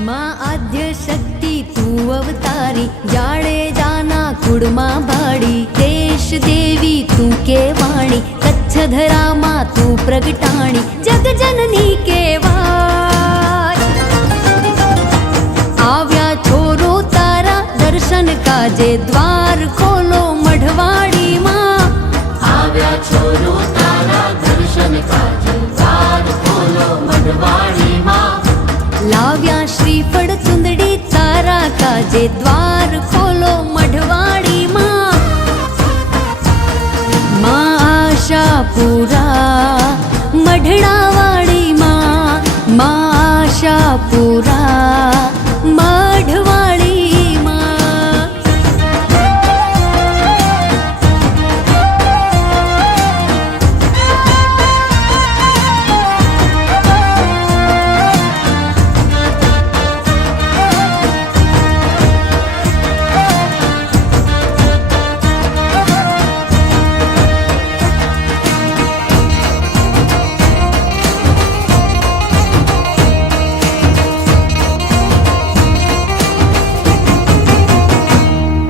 माँ आद्य शक्ति तू अवतारी, जाड़े जाना कुड़मा बाड़ी, देश देवी तू के वाणी, कच्छ धरा माँ तू प्रगटाणी, जग जननी के वार। आव्या छोरो तारा दर्शन काजे, द्वार खोलो मढ़वाड़ी माँ। आव्या छोरो तारा दर्शन काजे, द्वार खोलो मढ़वाड़ी माँ। लाव्या श्रीफળ चुंदड़ी तारा काजे, द्वार खोलो मढ़वाड़ी माँ। माँ आशापुरा मढ़वाड़ी माँ, माँ आशापुरा मढ़वाड़ी माँ।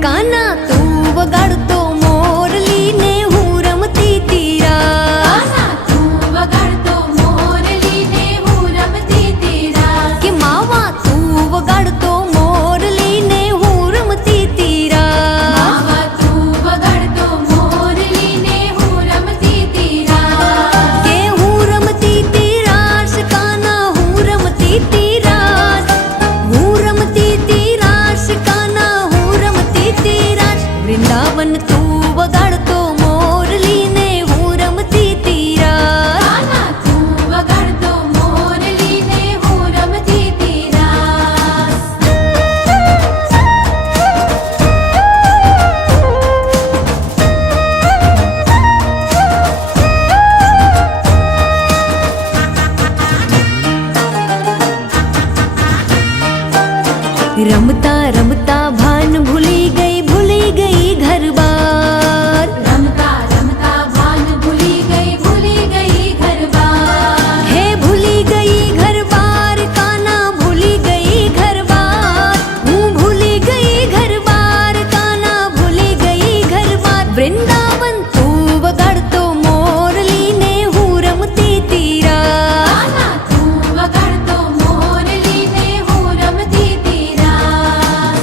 काना तू वगाड़तो मोरली ने हूँ रमती तीरा। काना तू वगाड़तो मोरली ने हूँ रमती तीरा। कि मावा तू वगाड़तो मोरली ने हूँ रमती तीरा। मावा तू वगाड़तो मोरली ने हूँ रमती तीरा। के हूँ रमती तीरास, काना हूँ रमती तीरास, हूँ रमती तीरास, काना हूँ रमती तीरास। वृंदावन तू वगाड़तो मोरली ने हूँ रमती तीरास। काना तू वगाड़तो मोरली ने हूँ रमती तीरास। रमता रमता भान भूली गई घर बार। रमता रमता भान भूली गई घर बार। हे भूली गई घर बार, काना भूली गई घर बार, हूँ भूली गई घर बार, काना भूली गई घर बार। वृंदावन तू वगाड़तो मोरली ने हूँ रमती तीरा। काना तू वगाड़तो मोरली ने हूँ रमती तीरास।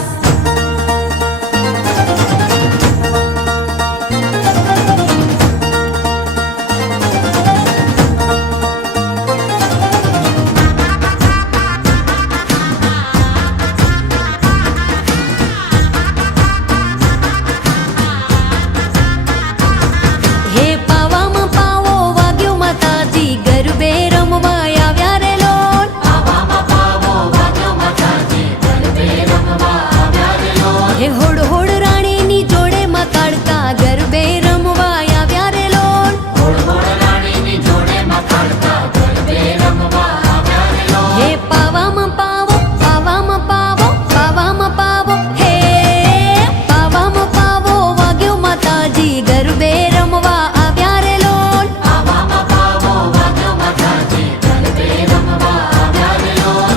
हे પાવામાં પાવો વાગ્યો માતાજી, ગરબે રમવા આવ્યા રે લોલ। પાવામાં પાવો વાગ્યો માતાજી, ગરબે રમવા આવ્યા રે લોલ। હે હોડ હોડ રાણીની જોડે માં કાઢતા, ગરબે રમવા આવ્યા રે લોલ। હોડ હોડ રાણીની જોડે માં કાઢતા, ગરબે રમવા આવ્યા રે લોલ। હે પાવામાં પાવો, પાવામાં પાવો, પાવામાં પાવો, હે પાવામાં પાવો વાગ્યો માતાજી, ગરબે રમવા આવ્યા રે લોલ। પાવામાં પાવો વાગ્યો માતાજી, ગરબે રમવા આવ્યા રે લોલ।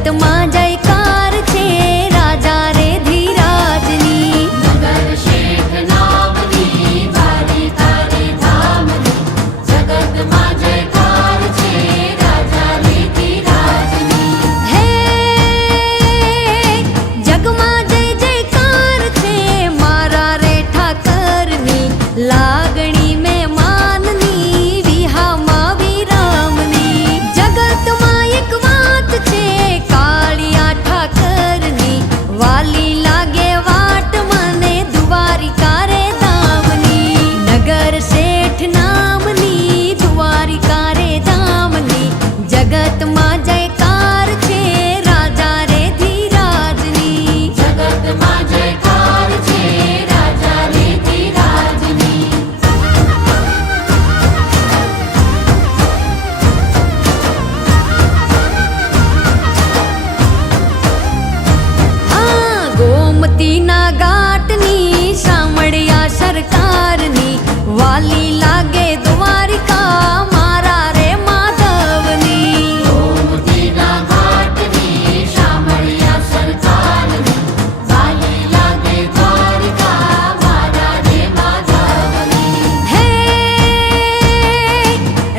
જગતમાં જયકાર છે રાજા રે ધીરાજની. નગર શેઠ નામની દ્વારિકા રે ધામની, જગતમાં જયકાર છે રાજા રે ધીરાજની. હે જગમાં જય જયકાર છે મારા રે ઠાકરની. લાગણી મેં માનની વિહામાં વિરામની. જગતમાં એક વાત છે કાળિયા ઠાકરની. વાલી લાગે વાટ મને દ્વારિકા રે ધામની. નગર શેઠ નામની દ્વારિકા રે ધામની. જગતમાં જયકાર છે રાજા રે ધીરાજની. જગતમાં જયકાર છે રાજા રે ધીરાજની. આ ગોમતીના ઘાટની સામળિયા સરકારની. વાલી લાગે દ્વારિકા મારા રે માધવની. ગોમતીના ઘાટની શામળિયા સરકારની, વાલી લાગે દ્વારિકા મારા રે માધવની. હે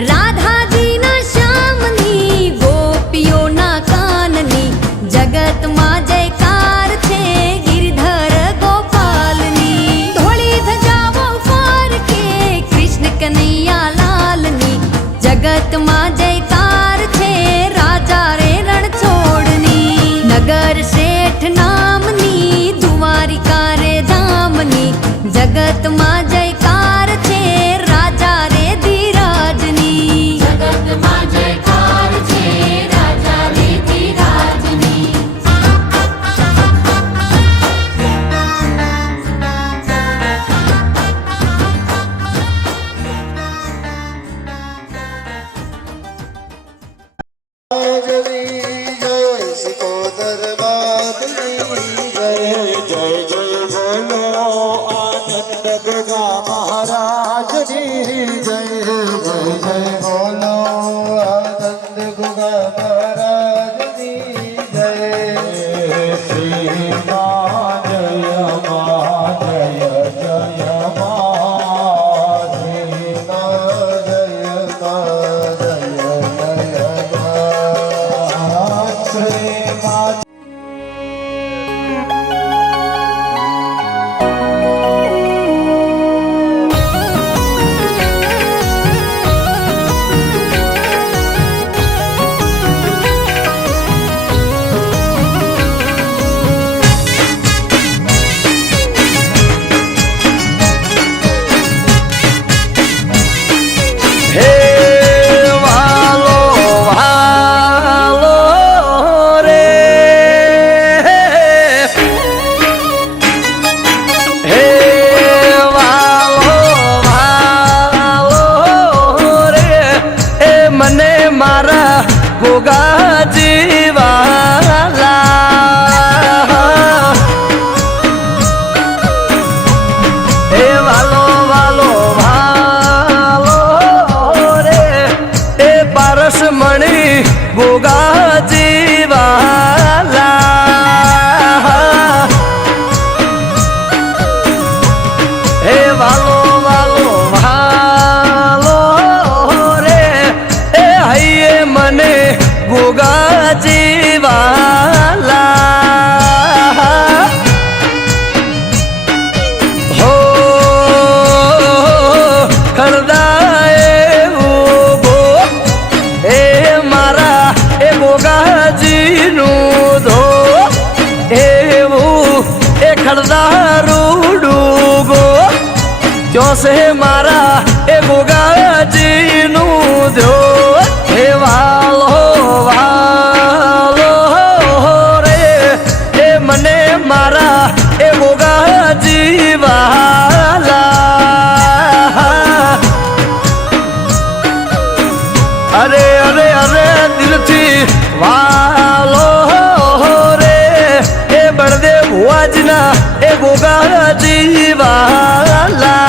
રાધાજીના શ્યામની ગોપીઓના કાનની. જગતમાં જયકાર છે ગિરધર ગોપાલની. ધોળી ધજાઓ ફરકે કૃષ્ણ કનૈયા લાલની. જગતમાં જયકાર છે રાજા રે રણછોડની. નગર શેઠ નામની દ્વારિકા રે ધામની. જગતમાં જયકાર છે રાજા રે ધીરાજની. જગતમાં જયકાર છે રાજા રે ધીરાજની. ચોસે મારા એ ગોગાજીનું ધ્યો હે વાલો વાલો રે એ મને મારા એ ગોગાજી વાલા અરે અરે અરે દિલથી વાલો રે એ બળદેવ ભુવાજીના એ ગોગાજી વાલા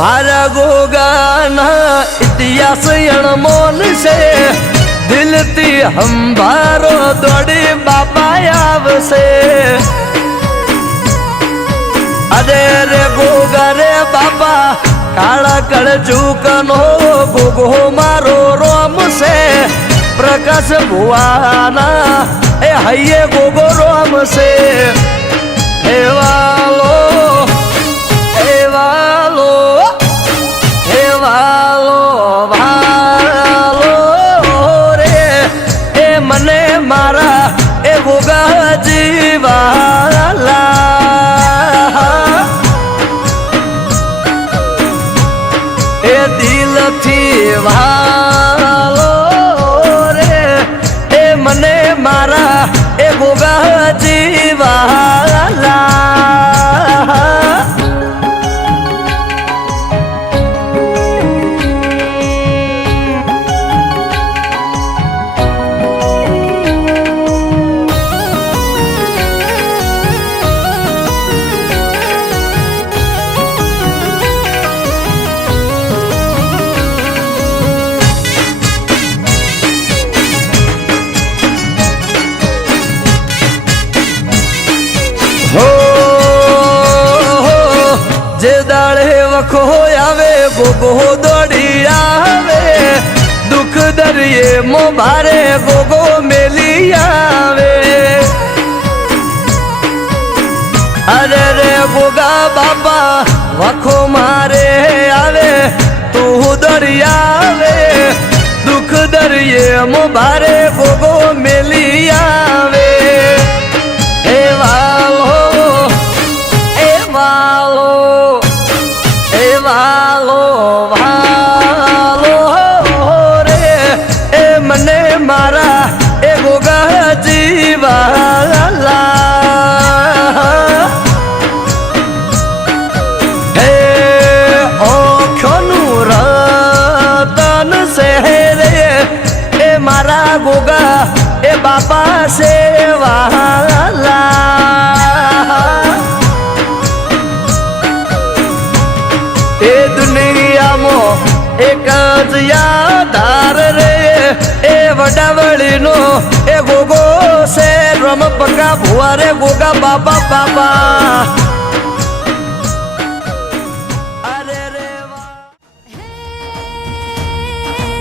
મારા ગોગાના ઇતિહાસ અણમોલ છે દિલથી હંભારો દોડી બાપા આવશે અરે રે ગોગા રે બાપા કાળા કળ ચૂકનો ગોગો મારો રોમ છે પ્રકાશ ભુવાના એ હૈયે ગોગો રોમ છે હેવાલો હેવાલો હેવાલો ભાલો રે એ મને મારા એ ગોગા જીવાલા એ દિલથી વાલો રે એ મને મારા એ ગોગા જીવાલા જે દાડે વખો આવે ગોગો દોડી આવે દુઃખ દરિયે મો ભારે ગોગો મેલી આવે અરે રે ગોગા બાપા વખો મારે આવે તું દરિયા આવે દુઃખ દરિયે મો ભારે ગોગો મેલી આવે એ વાલો એ વાલો વાલો વાલો રે એ મને મારા એ ગોગા જીવાલા હે ઓખોનું રતન છે રે એ મારા ગોગા એ બાપા સેવાલા એ દુનિયામાં એક જ યાદાર રે એ વડાવળીનો એ ગોગો છે રમ પકા ભુવા રે ગોગા બાપા બાપા અરે રે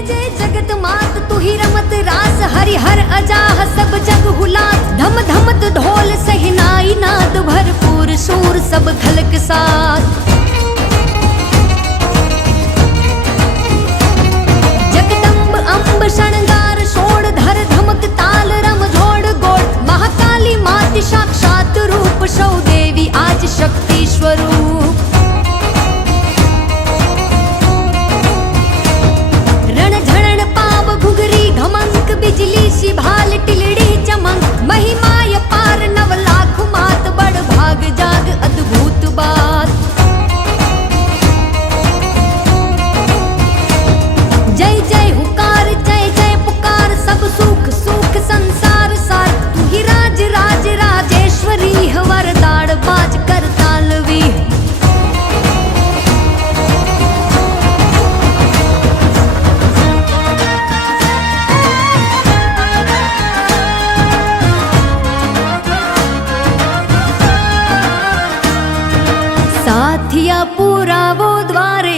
जय जगत मात तू ही रमत रास हरि हर अजाह सब जग हुलास धम धमत ढोल सहनाई नाद भरपूर सूर सब खलक साथ जगदम्ब अंब शृंगार शोड़ धर धमक ताल रम झोड़ गोड़ महाकाली मात साक्षात रूप सौ देवी आज शक्ति स्वरूप रण झरण पाव घुघरी घमंक बिजली सी भाल टिलड़ी चमक महिमाय पार नव लाख मात बड़ भाग जाग अद्भुत बात जय जय हुकार जय जय पुकार सब सुख सुख संसार सार तू ही राज राज राजेश्वरी वरदाड़ बाज कर तालवी साथिया पुरावो द्वारे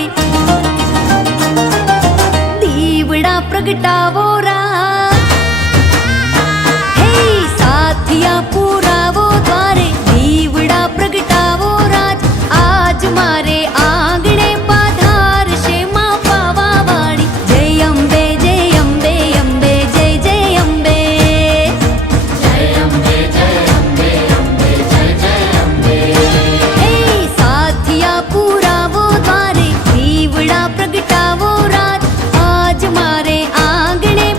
दीवड़ा प्रगटावो रात हे साथिया पुरावो द्वारे दीवड़ा प्रगटावो रात आज मारे आंगणे पाधार शे मां पावा वाणी जय अंबे अंबे जय जय अंबे जय अम्बे अम्बे जय जय अम्बे हे साथिया पुरावो द्वारे दीवड़ा प्रगटावो रात आज मारे आंगणे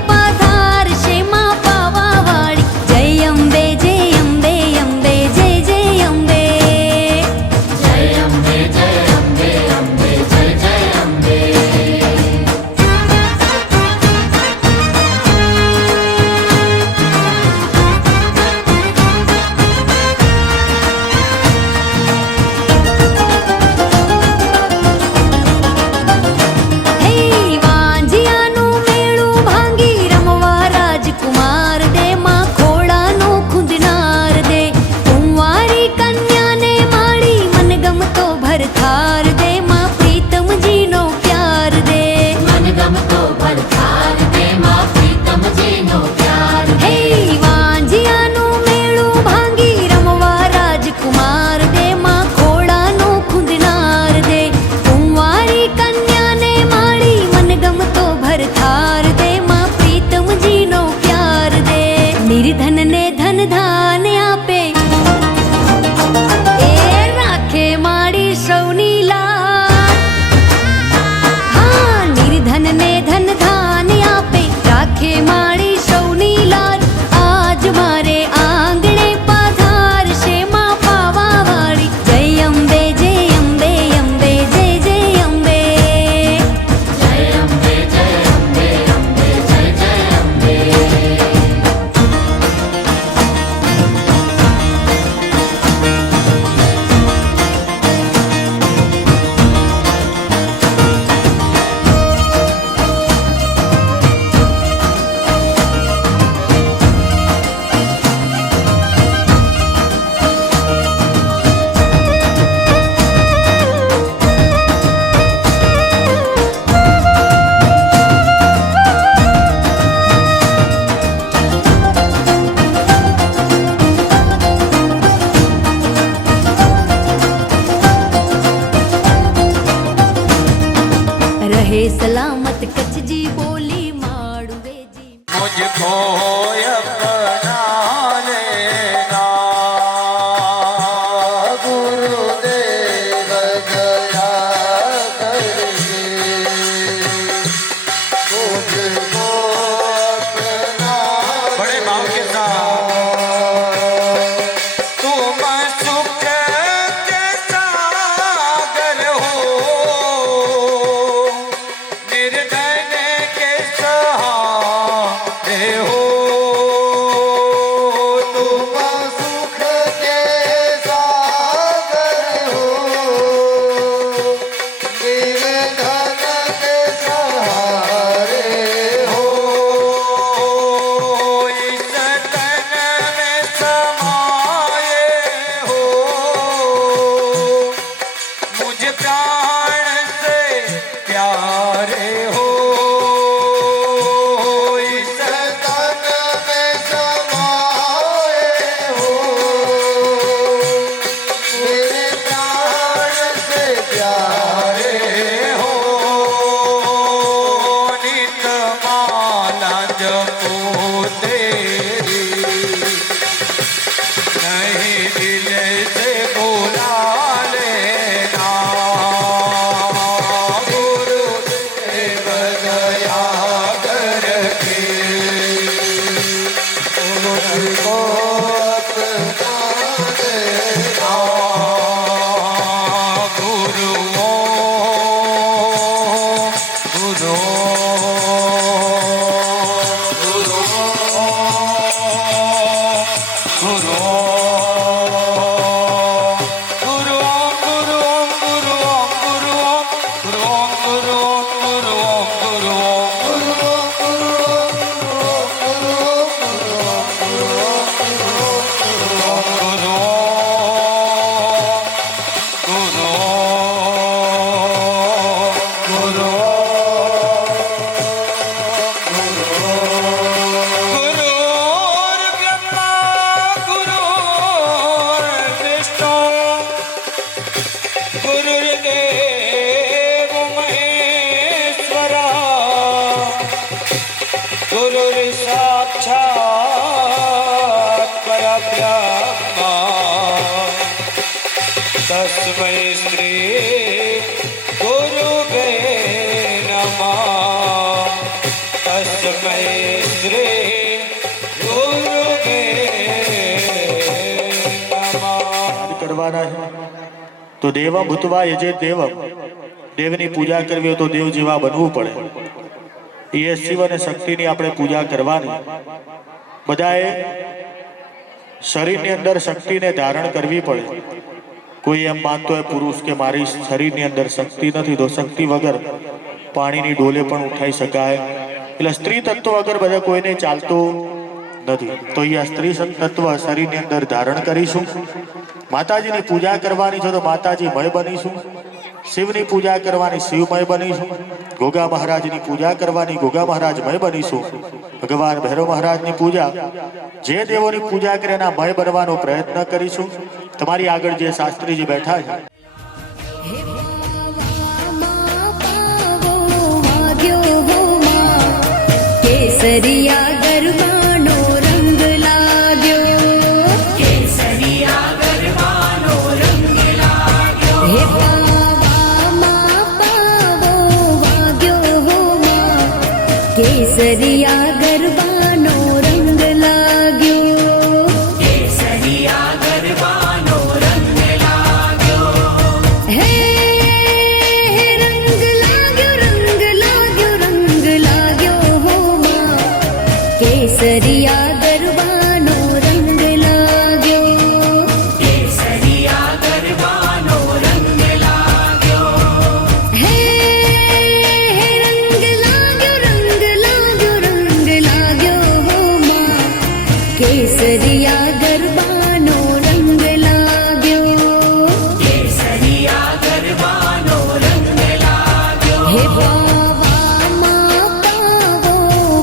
साक्षात् परब्रह्मा तस्मै श्री गुरुवे नमः तस्मै श्री गुरुवे नमः करवाना है तो देवम भूतवा यजे देवम દેવની પૂજા કરવી હોય તો દેવ જેવા બનવું પડે એ શિવ અને શક્તિની આપણે પૂજા કરવાની બધાએ શરીરની અંદર શક્તિને ધારણ કરવી પડે કોઈ એમ માનતો હોય પુરુષ કે મારી શરીરની અંદર શક્તિ નથી તો શક્તિ વગર પાણીની ડોલે પણ ઉઠાઈ શકાય એટલે સ્ત્રી તત્વ વગર બધા કોઈને ચાલતું નથી તો અહીંયા સ્ત્રી તત્વ શરીરની અંદર ધારણ કરીશું માતાજીની પૂજા કરવાની છે તો માતાજીમય બનીશું શિવની પૂજા કરવાની શિવમય બનીશું ગોગા મહારાજની પૂજા કરવાની ગોગા મહારાજમય બનીશું ભગવાન ભૈરવ મહારાજની પૂજા જે દેવોની પૂજા કરે એના મય બનવાનો પ્રયત્ન કરીશું તમારી આગળ જે શાસ્ત્રીજી બેઠા છે હે પાવામાં પાવો વાગ્યો હો માં કેસરિયા ગરબાનો રંગ લાગ્યો કેસરિયા ગરબાનો રંગ લાગ્યો હે પાવામાં પાવો વાગ્યો હો માં કેસરિયા ગરબાનો રંગ લાગ્યો કેસરિયા ગરબાનો રંગ લાગ્યો હે રંગ લાગ્યો હો માં કેસરિયા ગરબાનો રંગ લાગ્યો કેસરિયા ગરબાનો રંગ લાગ્યો હે રંગ લાગ્યો હો માં કેસરિયા ગરબાનો રંગ લાગ્યો કેસરિયા ગરબાનો રંગ લાગ્યો હે પાવામાં પાવો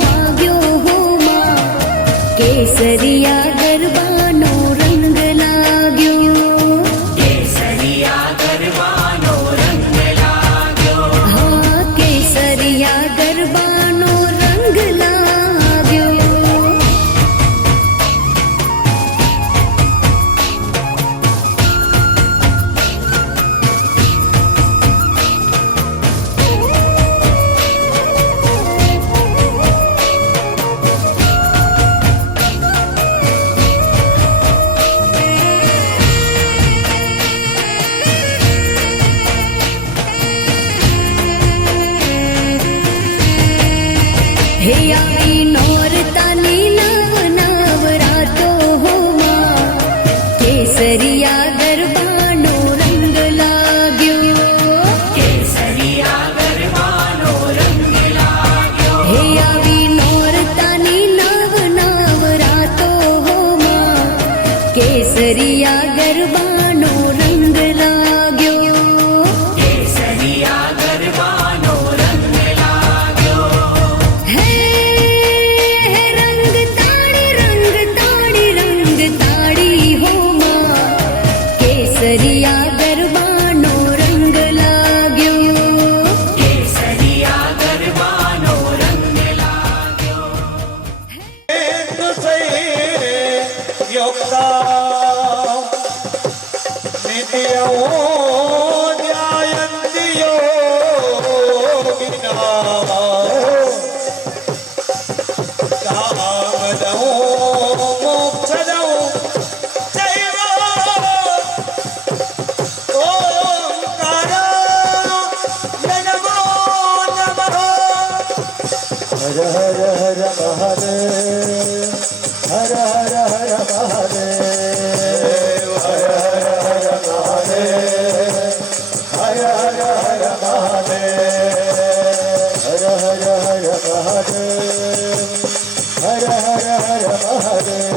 વાગ્યો હો માં કેસરિયા ગરબાનો રંગ લાગ્યો કેસરિયા ગરબાનો રંગ લાગ્યો હા કેસરિયા ગરબાનો રંગ લાગ્યો હે આવી નોરતાની નવરાતો હો માં કેસરિયા ગરબાનો રંગ લાગ્યો કેસરિયા ગરબાનો રંગ લાગ્યો હે આવી નોરતાની નવરાતો હો માં કેસરિયા ગરબાનો રંગ લાગ્યો કેસરિયા ગરબાનો રંગ લાગ્યો હે રંગ તાળી હો માં કેસરિયા ગરબાનો રંગ લાગ્યો કેસરિયા ગરબાનો રંગ લાગ્યો યોગતા નિત્યો ધ્યાયંતિયો કામદો મોક્ષદો ચૈવ ઓંકાર નમો નમઃ હર હર હર મહાદેવ હર હર હર મહાદેવ હર હર હર મહાદેવ હર હર હર મહાદેવ હર હર હર મહાદેવ હર હર હર મહાદેવ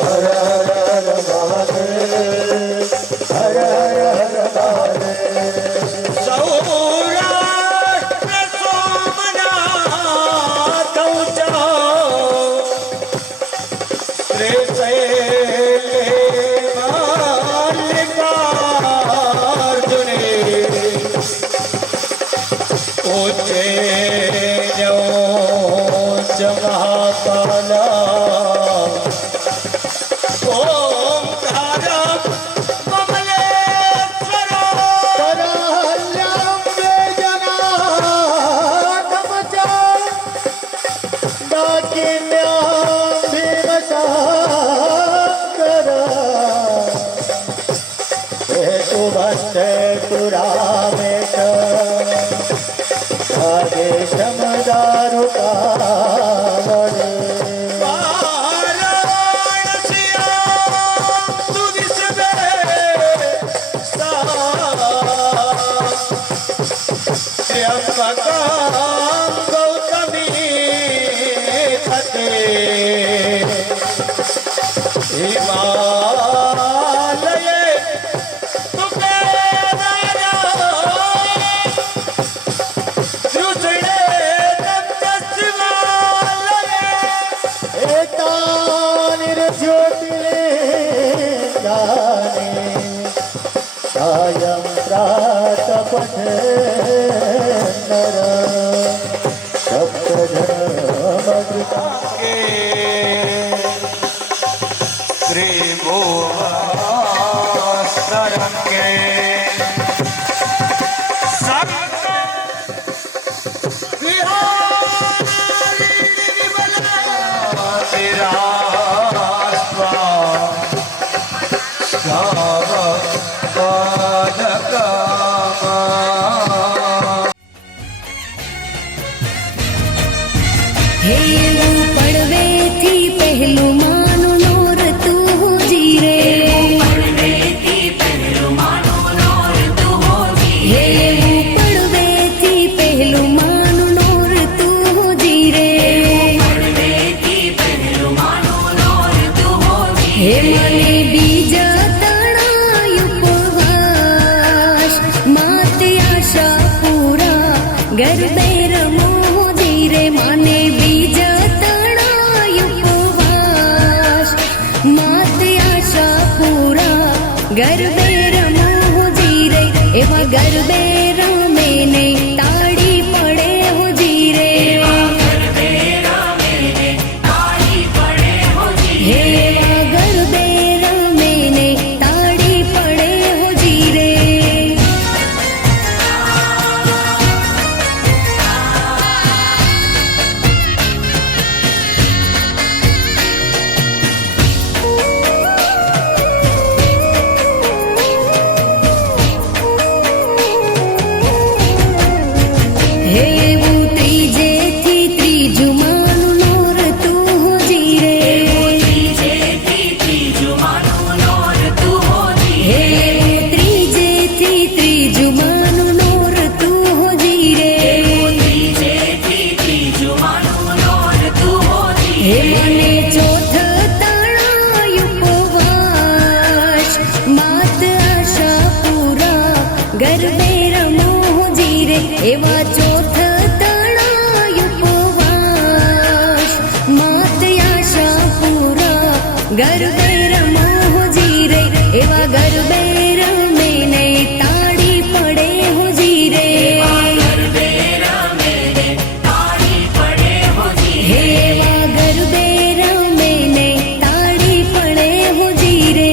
હર હર હર મહાદેવ હર હર હર મહાદેવ સૌરાષ્ટ્ર સોમનાથ वन्दे पुरामेश राजेशम दारुकावणे गौतमी खते हिमालये तुके कृष्णे दत्तशिवालये एतानिर्ज्योतिर्लिङ्गानि सायं प्रातपठे नर सप्तधर्मगुणाङ्गे त्रिभुवनस्तरङ्गे હે પડવેથી પહેલું માનું નોર તું જીરે પડવેથી પહેલું માનું નોર તું જીરે હે પડવેથી પહેલું માનું નોર તું જીરે પડવેથી પહેલું માનું નોર તું જીરે હે મને બીજા તણાય ઉપવાસ માતે આશા પૂરા ગરબે રમો જીરે મને ગરબે રમો જીરે એવા ગરબે રમે ને તાળી પડે હો જીરે ગરબે રમે ને તાળી પડે હો જીરે એવા ગરબે રમે ને તાળી પડે હો જીરે ગરબે રમો જીરે એવા ચોથ તણાય ઉપવાસ માત આશા પૂરા ગરબે રમો જીરે એવા ગરબે રમે ને તાળી પડે હો જીરે ગરબે રમે ને તાળી પડે હો જીરે એવા ગરબે રમે ને તાળી પડે હો જીરે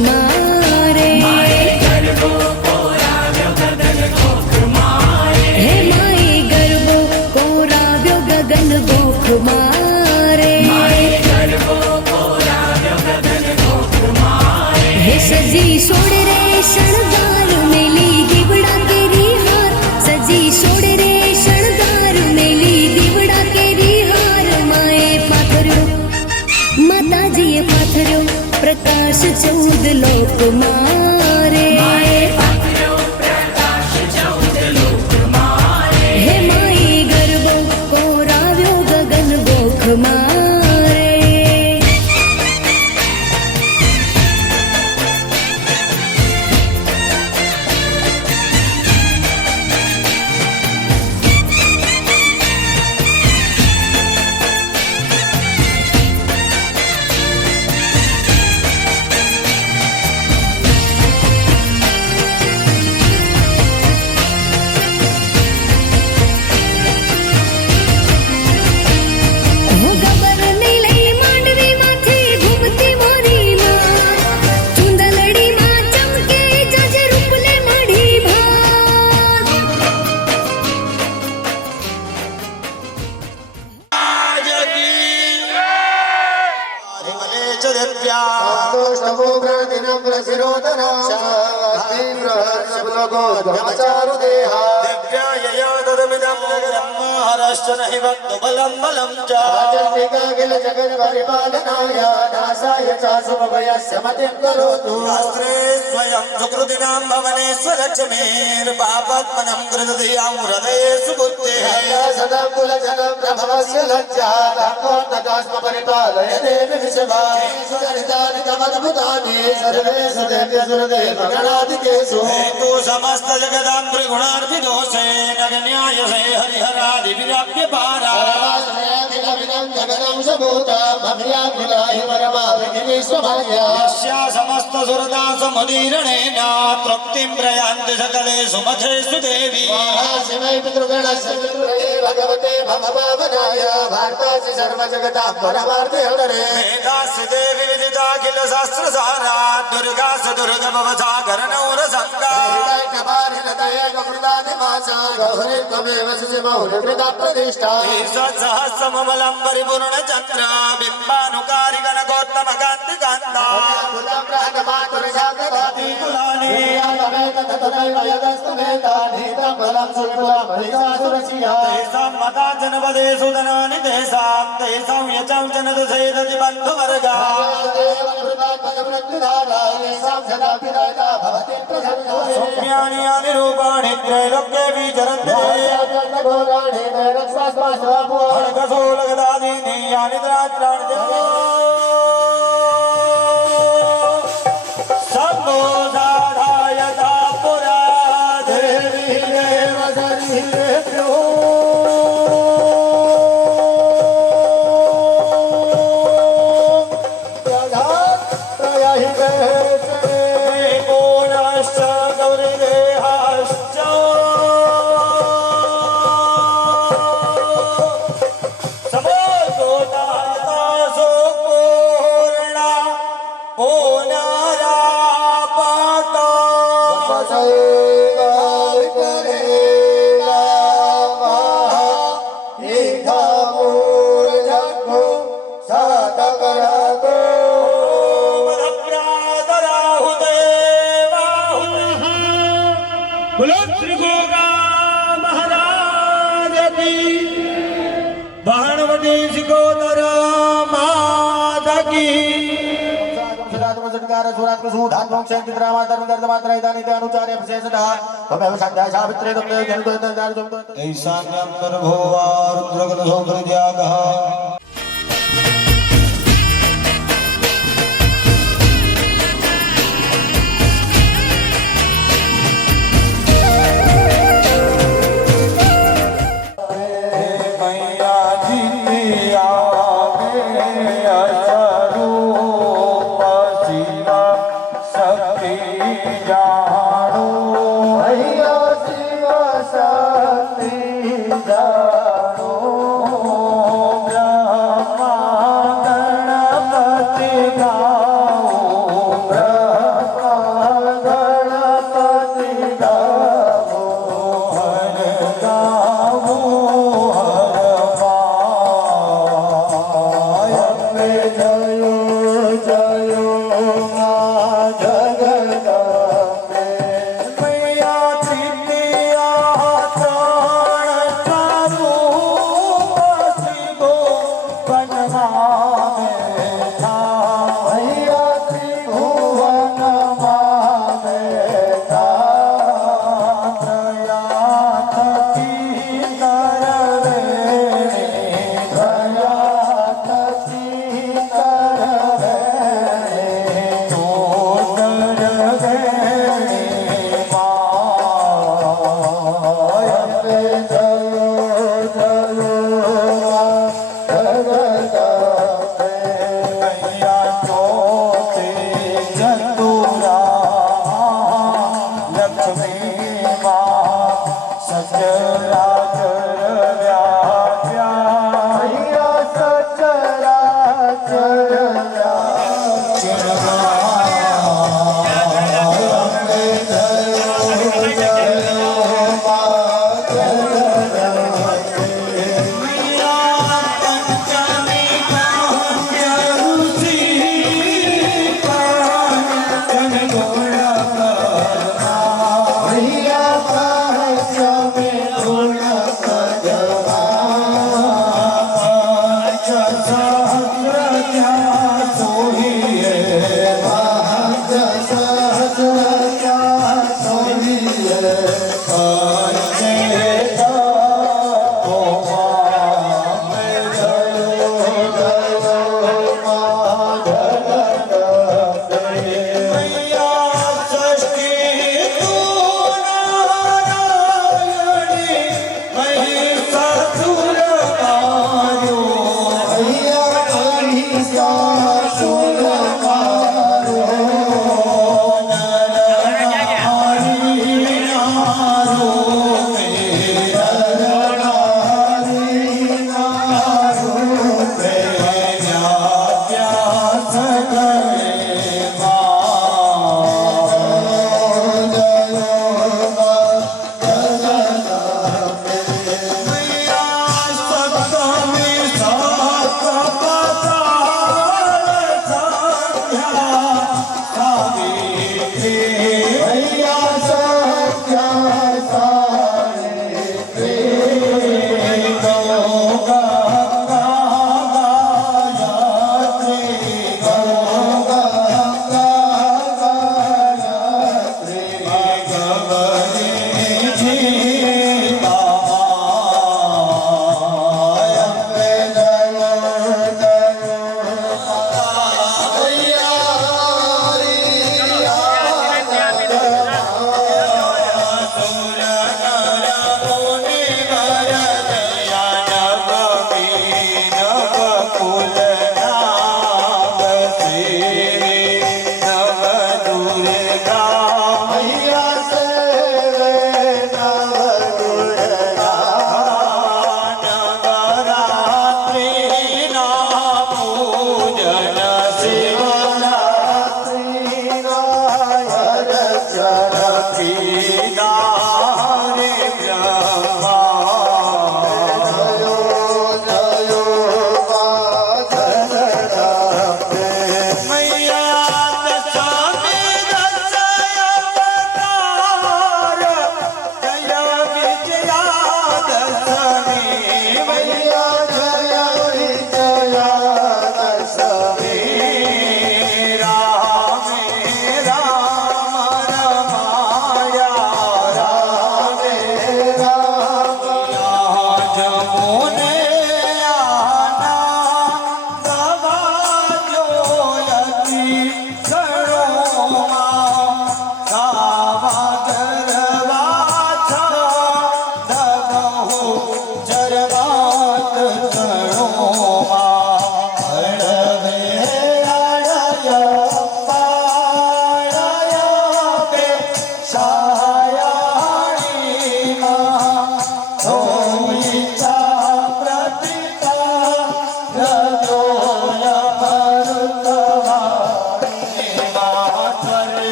મારે હે માઈ ગરબો કોરાવ્યો ગગન ગોખ મારે હે સજી સોડ રે શણગાર મેલી દીવડા કેરી હાર સજી સોડ રે શણગાર મેલી દીવડા કેરી હાર માએ પાથર્યો માતાજીએ પાથર્યો પ્રકાશ 14 લોક મારે હે માઈ ગરબો કોરાવ્યો ગગન ગોખ મારે प्रसिरोधना ब्रह्मचारु देहा दिव्यायया तदमिदं जगदं महाराष्ट्र नहि वक्तु बलं बलं च किल जगत् परिपालनाय नाशाय च शुभभयस्य मतिं करोतु शास्त्रे स्वयं सुकृतिनां भवनेश्वरलक्ष्मीर्पापत्मनं कृतधियां हृदयेषु बुद्धेः सदा कुलजनं प्रभवस्य लज्जा धर्मोन्नतास्म परिपालय देवि विषभानि सुदरितानिकमद्भुतानि सर्वेषु देव्यसुरदेव गणाधिकेषु हेतु समस्त जगदां त्रिगुणार्थिदोषे नगन्यायसे हरिहरादिविराप्य पारा जगदं सबूतमभियाखिलाहि परमाभिगिरीश्वभार्या यस्या समस्त सुरदा समुदीरणेन तृप्तिं प्रयान्ति सकलेषु मखेषु देवी शिवै पितृगणस्य पितृये भगवते भवभावनाय भारतासि सर्वजगतां परमार्थे हरे वेदास्य देवी विदिताखिल शास्त्रसारा दुर्गासु दुर्गभवसागर नौरसङ्गा सहस्रमलं परिपूर्ण चन्द्र बिम्बानुकारी गणगोत्तम कान्ति कान्ता तेषां मता जनपदेषु धनानि तेषां यचं जनदशेदति बन्धुवर्गा सौम्यानि यानि रूपाणि त्रैलोक्ये विचरन्ति खड्गशूलगदादीनि यानि त्रात्राणि सम्बोधाय पुरा देवी देवदरिभ्यो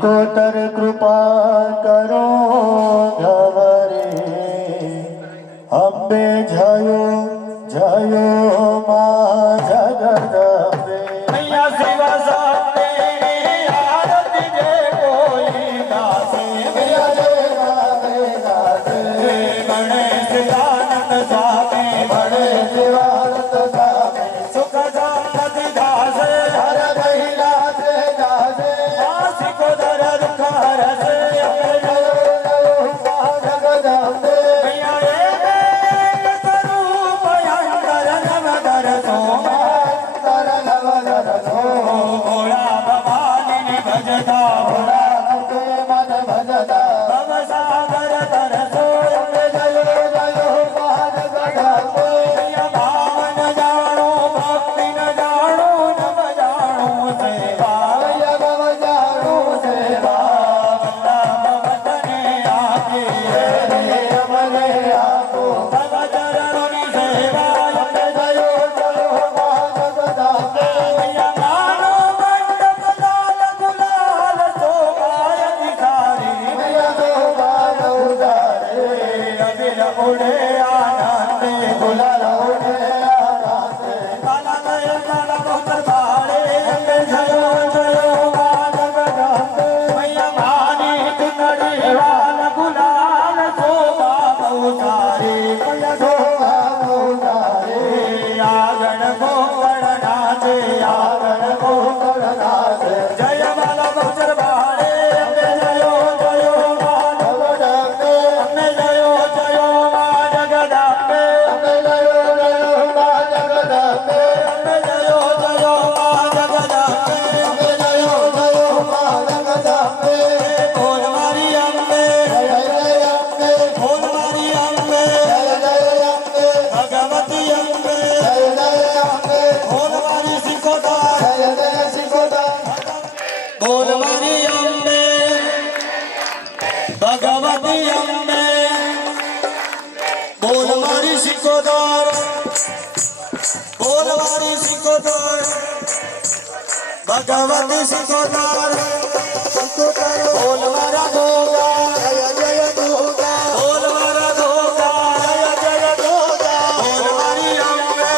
કોતર કૃપા કરો ધવરે અંબે જયો જયો મા જગદંબે મૈયા શિવા સામે આરતી જે કોઈ ગાશે મૈયા જય ગાવે ગાવે ગણેશ આનંદ સામે ગણેશ શિવાનંદ સામે સુખ શાંતિ દાસે હર મહિલા છે ગાશે આશિકો દર દુઃખ હરસે જયો જયો મા જગદંબે મૈયા એક સ્વરૂપ અંતર નવદર સોમા તર નવદર સો ભોળા ભવાનીને ભજતા ભોળા તે મન ભજતા ભવસાગર તરસો અંબે જયો જયો મા જગદંબે ભાવ ન જાણો ભક્તિ ન જાણો નવ જાણો સેવા મૈયા ભવ જાણું સેવા વતને આપી હે અમને આપો ભવ ચરણોની સેવા અંબે જયો જયો મા જગદંબે માનો મંડપ લાલ ગુલાલ શોભાય અધિકારી મૈયા શોભા ઉદારે અબિર ઉડે આનંદે ગુલાલ ઉડે આરાતે કાલા ગયે કાલા મોતર બાળે અંબે જયો જયો મા જગદંબે મૈયા માની ચુનડી વાલ ગુલાલ શોભા બહુ સારી મૈયા શોભા ઉદારે આગળ ગોવળ નાચે આગળ ગોકળ નાચે જય વાલા મોતર બાળે અંબે જયો જયો મા જગદંબે અંબે જયો જયો મારી અંબે ભગવતી અંબે બોલ મારી સિકોદર બોલ મારી અંબે ભગવતી અંબે બોલ મારી સિકોદર બોલ મારી સિકોદર ભગવતી સિકોદર બોલ મારા ગોગા જય ગોગા બોલ મારા ગોગા જય ગોગા બોલ મારી અંબે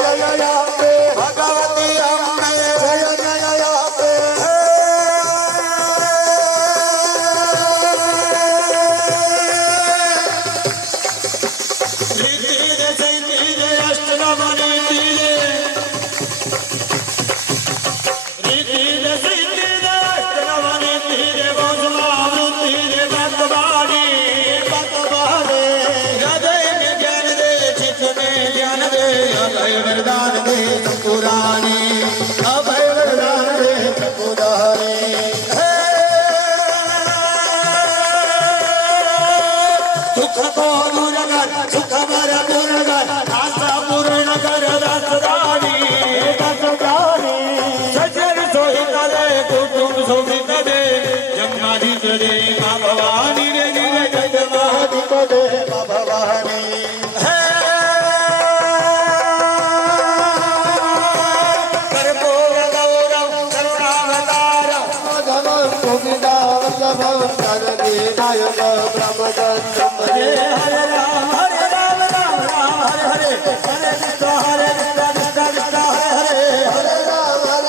જય અંબે ભગવતી અંબે જય અંબે ધીરે ધીરે અષ્ટનવની ધીરે वरदान दे पुरानी अभय वरदान दे पुरानी सुख को दूर कर सुख भर पूर्ण कर आशा पूर्ण कर दासदानी सजर सोहित दे कुटुंब शोभित दे जन्माधीश दे माँ भवानी रे जन्माधीश दे माँ भवानी हरे राम राम राम हरे हरे हरे कृष्ण हरे कृष्ण कृष्ण हरे हरे राम राम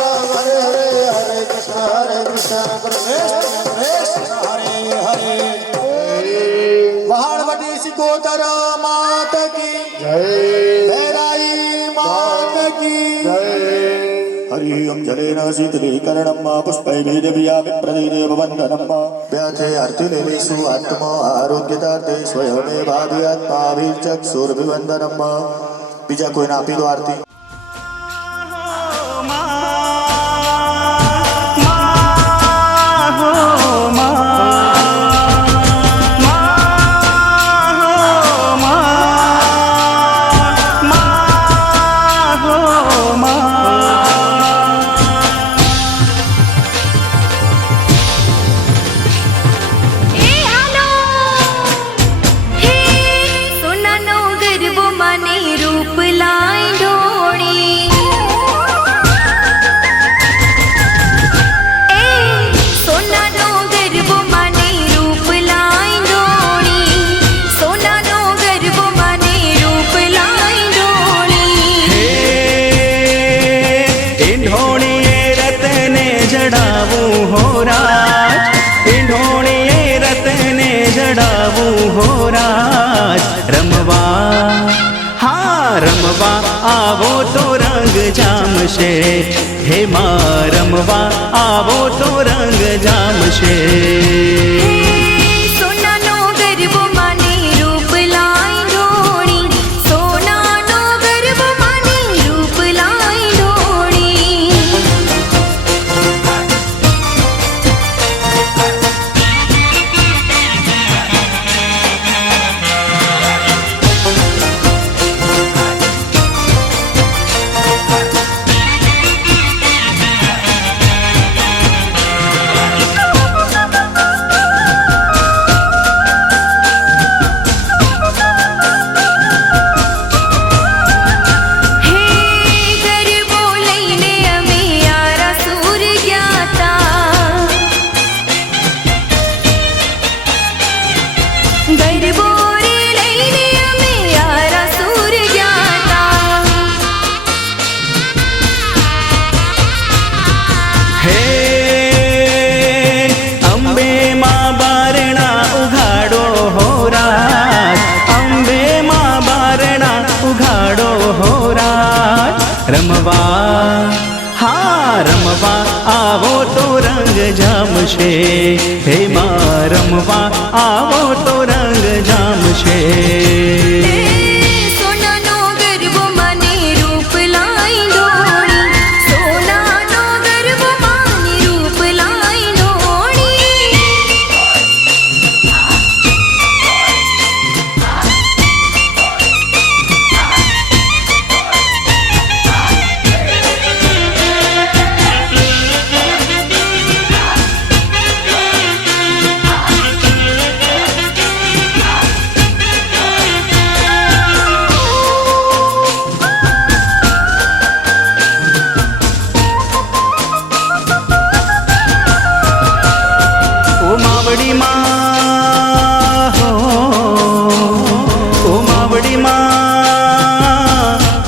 राम हरे हरे हरे कृष्ण हरे हरे पहाड़वटी सिकोदर मात की जय भैराई मात की जय हरि ओम जलेन शीतलीकरणं पुष्पैर्देव्या विप्रतिदेव वन्दनं व्याथे अर्थिलेषु आत्मा आरोग्यदाते स्वयमेवाभियात्माभिर्चक्षुर्भिवन्दनं बीजा कोઈને આપી દો આરતી आवो तो रंग जामशे हे मां रमवा आवो तो रंग जामशे સોનાનો ગરબો માની રૂપ લાઈ ઢોળી સોનાનો ગરબો માની રૂપ લાઈ ઢોળી रमवा हाँ रमवा आवो तो रंग जामशे हे मां रमवा आवो तो रंग जामशे સોનાનો ગરબો માની રૂપ લાઈ ઢોળી સોનાનો ગરબો માની રૂપ લાઈ ઢોળી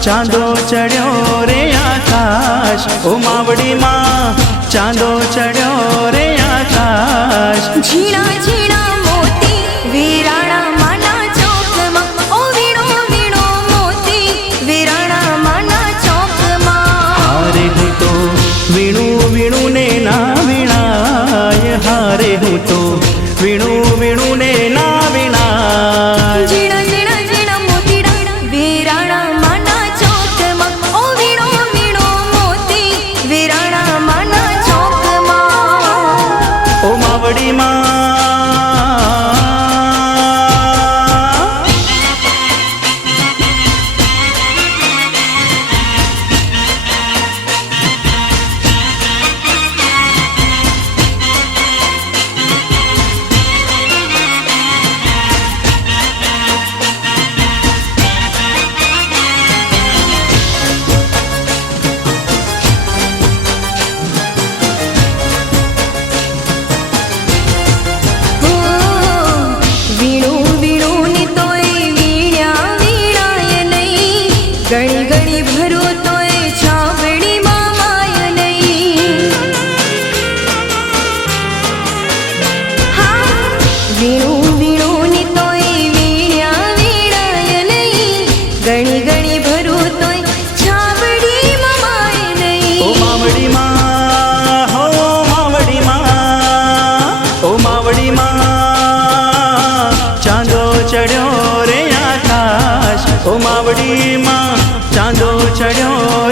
ચાંદો ચડ્યો રે આકાશ ઓ માવડી માં ચાંદો ચડ્યો રે આકાશ ઝીણા ઝીણા મોતી વીરાણા માના ચોકમાં ઓ વીણો વીણો મોતી વીરાણા માના ચોકમાં હારે હું તો વીણું વીણું ને ના વીણાય હારે હું તો વીણું વીણું ને ના વીણાય ઝીણા ઝીણા ઝીણા મોતીડા વીરાણા માના ચોકમાં ઓ વીણો વીણો મોતી વીરાણા માના ચોકમાં ઓ માવડી માં વીણું વીણું ની તોય વીણ્યા વીણાય નહીં ગણી ગણી ભરો તોય છાવડી મામાય નહીં હા વીણું વીણું ની તોય વીણ્યા વીણાય નહીં ગણી ગણી ભરો તોય છાવડી મામાય ઓ નહીં માવડી માં હો માવડી માં ઓ માવડી માં ચાંદો ચડ્યો રે આકાશ ઓ માવડી માં ચાંદો ચડ્યો